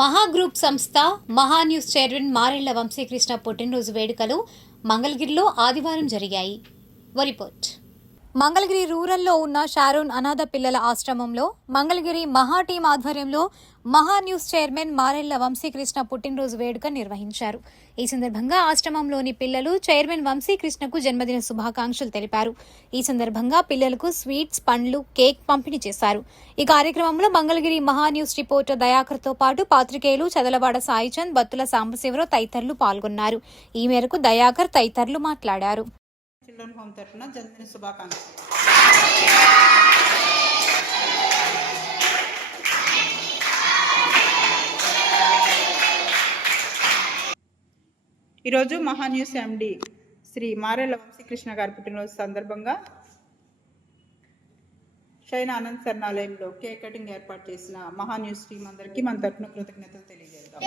మహాగ్రూప్ సంస్థ మహాన్యూస్ చైర్మన్ మారెళ్ల వంశీకృష్ణ పుట్టినరోజు వేడుకలు మంగళగిరిలో ఆదివారం జరిగాయి. రిపోర్ట్. మంగళగిరి రూరల్లో ఉన్న షారోన్ అనాథ పిల్లల ఆశ్రమంలో మంగళగిరి మహా టీం ఆధ్వర్యంలో మహాన్యూస్ చైర్మన్ మారెళ్ల వంశీకృష్ణ పుట్టినరోజు వేడుక నిర్వహించారు. ఈ సందర్భంగా ఆశ్రమంలోని పిల్లలు చైర్మన్ వంశీకృష్ణకు జన్మదిన శుభాకాంక్షలు తెలిపారు. ఈ సందర్భంగా పిల్లలకు స్వీట్స్, పండ్లు, కేక్ పంపిణీ చేశారు. ఈ కార్యక్రమంలో మంగళగిరి మహాన్యూస్ రిపోర్టర్ దయాకర్తో పాటు పాత్రికేయులు చదలవాడ సాయిచంద్, బత్తుల సాంబశివరావు తదితరులు పాల్గొన్నారు. ఈ మేరకు దయాకర్ తదితరులు మాట్లాడారు. చిల్డ్రన్ హోమ్ తరఫున జన్మదిన శుభాకాంక్షలు. ఈరోజు మహాన్యూస్ ఎండి శ్రీ మారెళ్ల వంశీకృష్ణ గారి పుట్టినరోజు సందర్భంగా షైన్ ఆనంద్ శరణాలయంలో కేక్ కటింగ్ ఏర్పాటు చేసిన మహాన్యూస్ టీం అందరికీ మన తరఫున కృతజ్ఞతలు తెలియజేద్దాం.